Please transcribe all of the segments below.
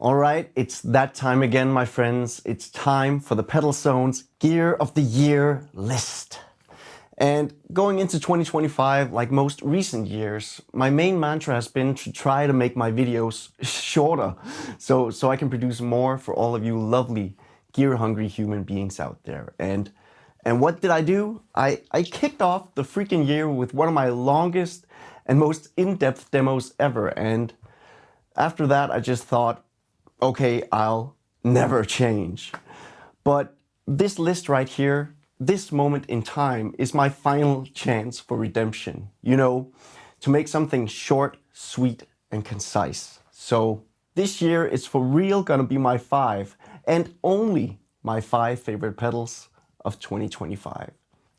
All right, it's that time again, my friends. It's time for the Pedal Zone's Gear of the Year list. And going into 2025, like most recent years, my main mantra has been to try to make my videos shorter so I can produce more for all of you lovely gear-hungry human beings out there. And what did I do? I kicked off the freaking year with one of my longest and most in-depth demos ever. And after that, I just thought, okay, I'll never change. But this list right here, this moment in time, is my final chance for redemption. You know, to make something short, sweet, and concise. So this year, it's for real gonna be my 5, and only my 5 favorite pedals of 2025.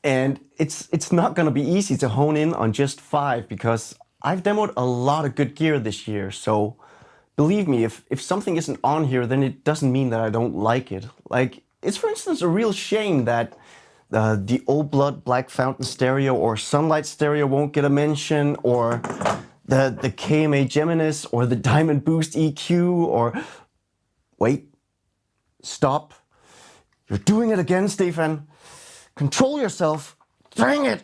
And it's not gonna be easy to hone in on just 5 because I've demoed a lot of good gear this year. So believe me, if something isn't on here, then it doesn't mean that I don't like it. Like, it's for instance a real shame that the Old Blood Black Fountain stereo or Sunlight stereo won't get a mention, or the KMA Geminis, or the Diamond Boost EQ, or... Wait. Stop. You're doing it again, Stefan. Control yourself. Dang it!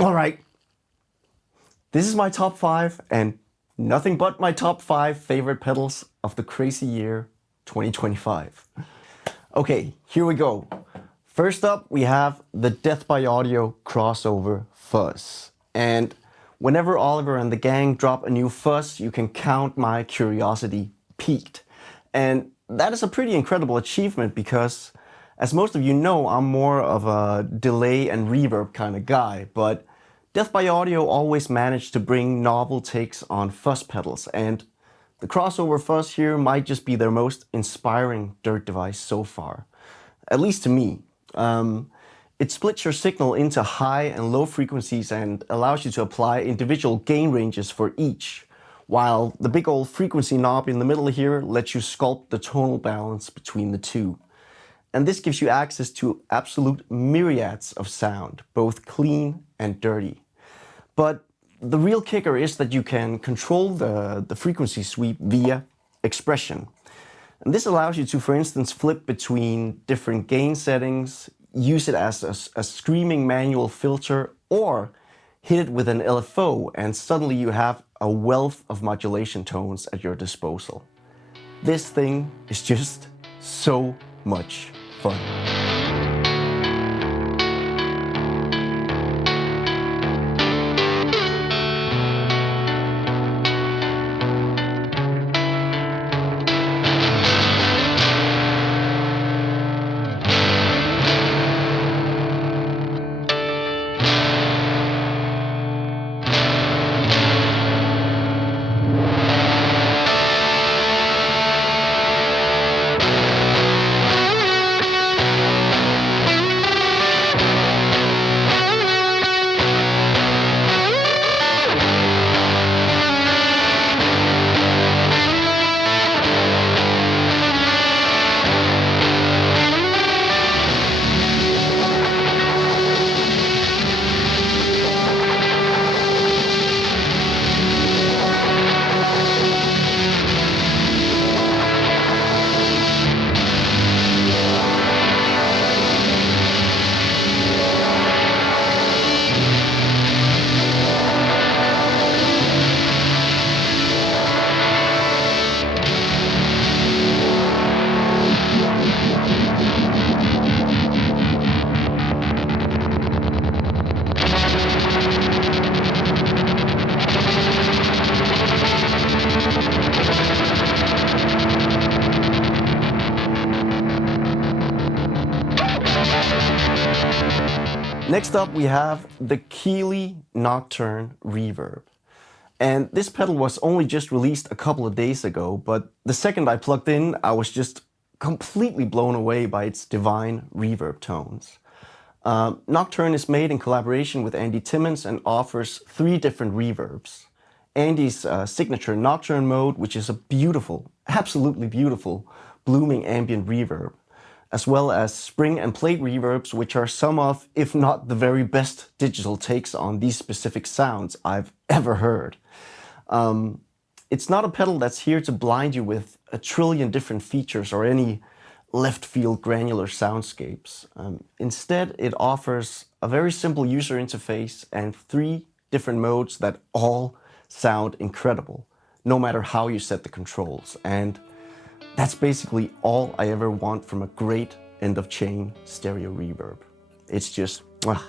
Alright. This is my top 5, and nothing but my top 5 favorite pedals of the crazy year 2025. Okay, here we go. First up, we have the Death by Audio Crossover Fuzz. And whenever Oliver and the gang drop a new fuzz, you can count my curiosity peaked. And that is a pretty incredible achievement because, as most of you know, I'm more of a delay and reverb kind of guy, but Death by Audio always managed to bring novel takes on fuzz pedals, and the Crossover Fuzz here might just be their most inspiring dirt device so far, at least to me. It splits your signal into high and low frequencies and allows you to apply individual gain ranges for each, while the big old frequency knob in the middle here lets you sculpt the tonal balance between the two. And this gives you access to absolute myriads of sound, both clean and dirty. But the real kicker is that you can control the frequency sweep via expression. And this allows you to, for instance, flip between different gain settings, use it as a screaming manual filter, or hit it with an LFO, and suddenly you have a wealth of modulation tones at your disposal. This thing is just so much fun. Next up, we have the Keeley Nocturne Reverb. And this pedal was only just released a couple of days ago, but the second I plugged in, I was just completely blown away by its divine reverb tones. Nocturne is made in collaboration with Andy Timmons and offers 3 different reverbs. Andy's signature Nocturne mode, which is a beautiful, absolutely beautiful, blooming ambient reverb, as well as spring and plate reverbs, which are some of, if not the very best digital takes on these specific sounds I've ever heard. it's not a pedal that's here to blind you with a trillion different features or any left field granular soundscapes. Instead, it offers a very simple user interface and 3 different modes that all sound incredible, no matter how you set the controls. And that's basically all I ever want from a great end-of-chain stereo reverb. It's just, mwah.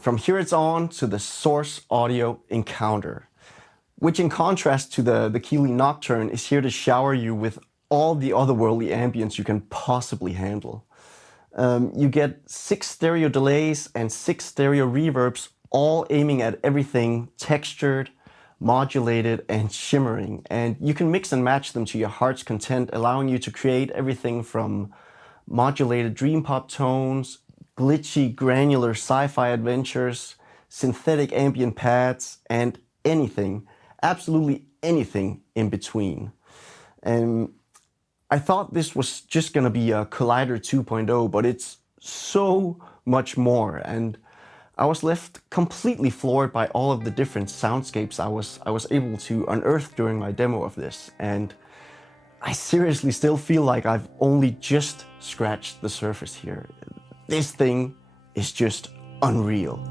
From here it's on to the Source Audio Encounter, which in contrast to the Keeley Nocturne is here to shower you with all the otherworldly ambience you can possibly handle. You get 6 stereo delays and 6 stereo reverbs, all aiming at everything textured, modulated, and shimmering. And you can mix and match them to your heart's content, allowing you to create everything from modulated dream pop tones, glitchy, granular sci-fi adventures, synthetic ambient pads, and anything, absolutely anything in between. And I thought this was just gonna be a Collider 2.0, but it's so much more. And I was left completely floored by all of the different soundscapes I was able to unearth during my demo of this. And I seriously still feel like I've only just scratched the surface here. This thing is just unreal.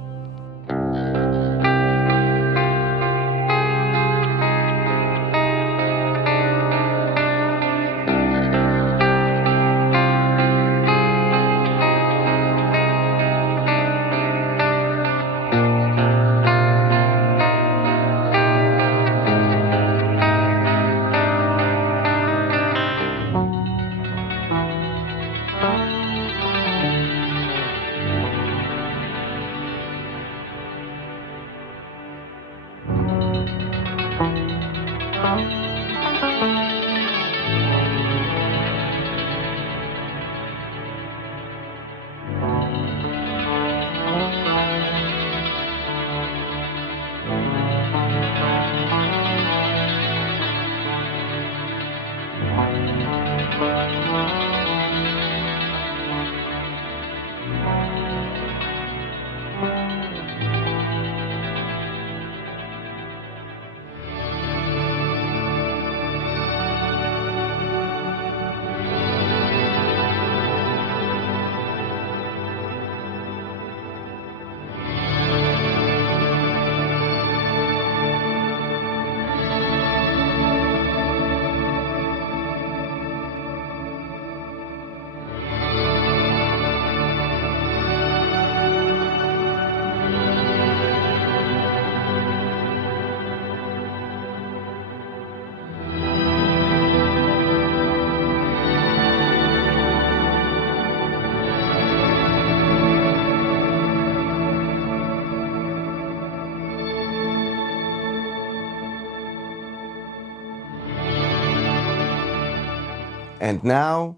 And now,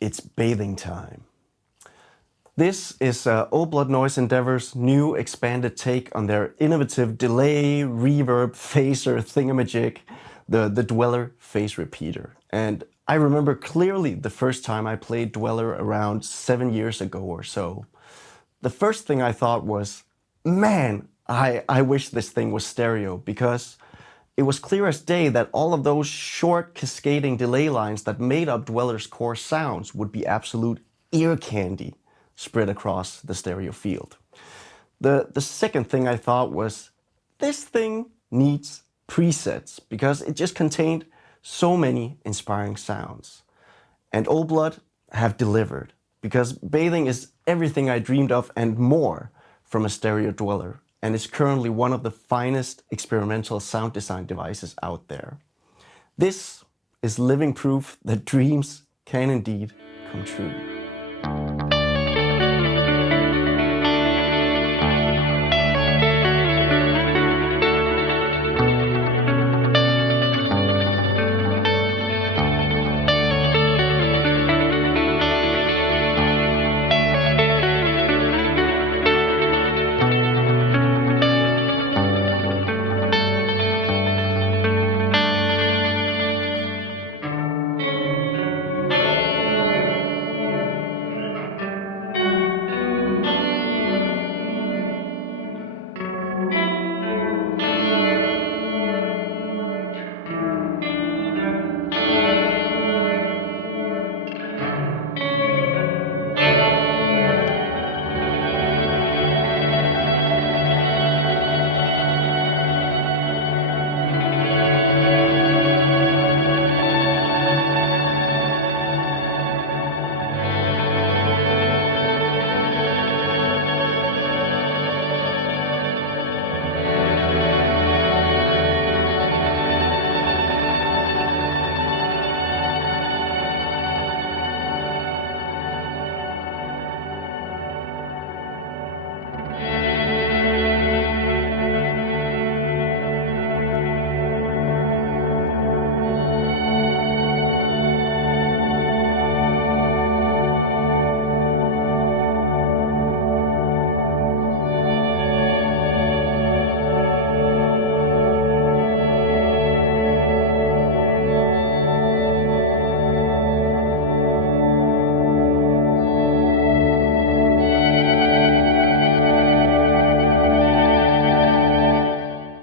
it's bathing time. This is Old Blood Noise Endeavor's new expanded take on their innovative delay, reverb, phaser thingamajig, the Dweller phase repeater. And I remember clearly the first time I played Dweller around 7 years ago or so. The first thing I thought was, man, I wish this thing was stereo, because it was clear as day that all of those short cascading delay lines that made up Dweller's core sounds would be absolute ear candy spread across the stereo field. The second thing I thought was, this thing needs presets, because it just contained so many inspiring sounds. And Old Blood have delivered, because bathing is everything I dreamed of and more from a stereo Dweller, and is currently one of the finest experimental sound design devices out there. This is living proof that dreams can indeed come true.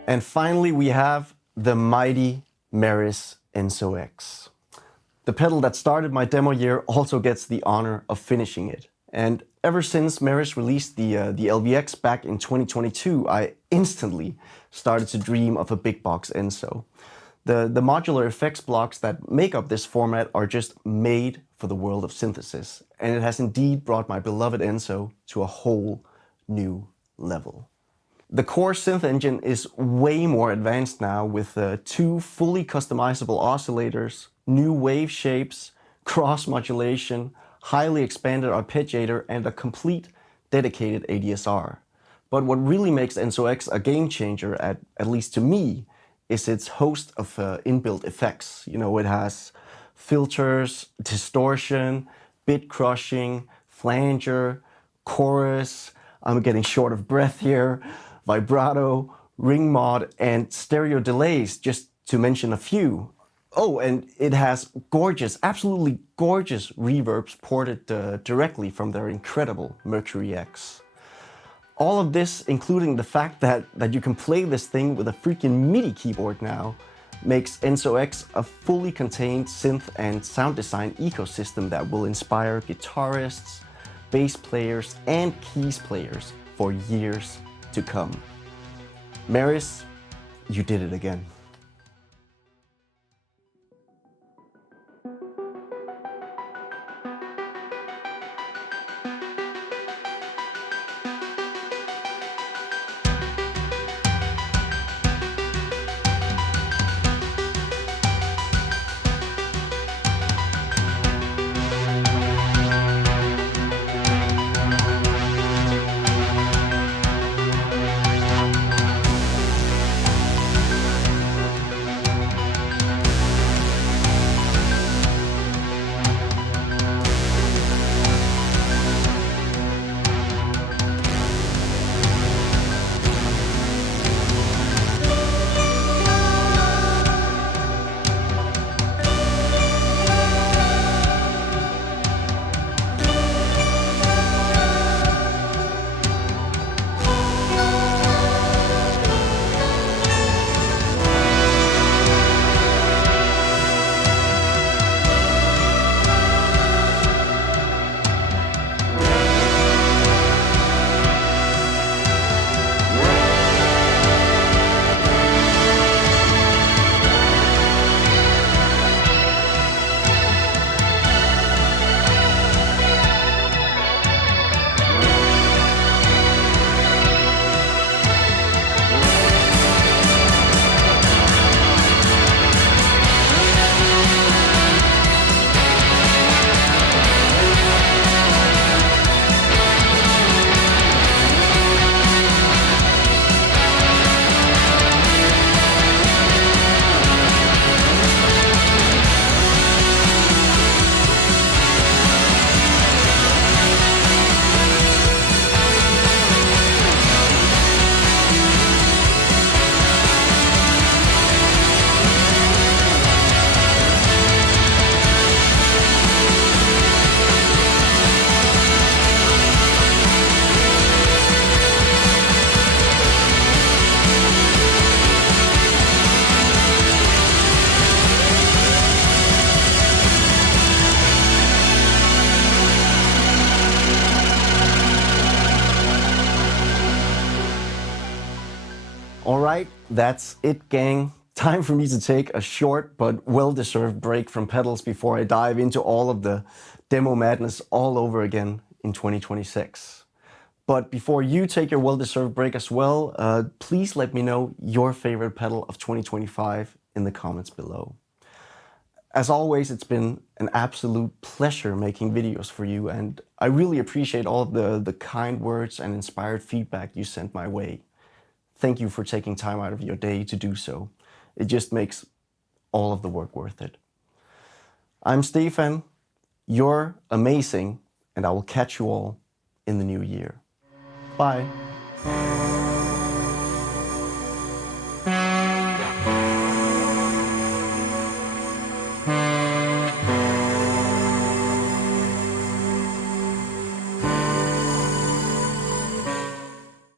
And finally, we have the mighty Meris Enzo X. The pedal that started my demo year also gets the honor of finishing it. And ever since Meris released the LVX back in 2022, I instantly started to dream of a big box Enzo. The modular effects blocks that make up this format are just made for the world of synthesis. And it has indeed brought my beloved Enzo to a whole new level. The core synth engine is way more advanced now, with 2 fully customizable oscillators, new wave shapes, cross modulation, highly expanded arpeggiator, and a complete dedicated ADSR. But what really makes Enzo X a game changer, at least to me, is its host of inbuilt effects. You know, it has filters, distortion, bit crushing, flanger, chorus, I'm getting short of breath here, vibrato, ring mod, and stereo delays, just to mention a few. Oh, and it has gorgeous, absolutely gorgeous reverbs ported directly from their incredible Mercury X. All of this, including the fact that you can play this thing with a freaking MIDI keyboard now, makes Enzo X a fully contained synth and sound design ecosystem that will inspire guitarists, bass players, and keys players for years to come. Meris, you did it again. That's it, gang. Time for me to take a short but well-deserved break from pedals before I dive into all of the demo madness all over again in 2026. But before you take your well-deserved break as well, please let me know your favorite pedal of 2025 in the comments below. As always, it's been an absolute pleasure making videos for you, and I really appreciate all of the kind words and inspired feedback you sent my way. Thank you for taking time out of your day to do so. It just makes all of the work worth it. I'm Stefan, you're amazing, and I will catch you all in the new year. Bye.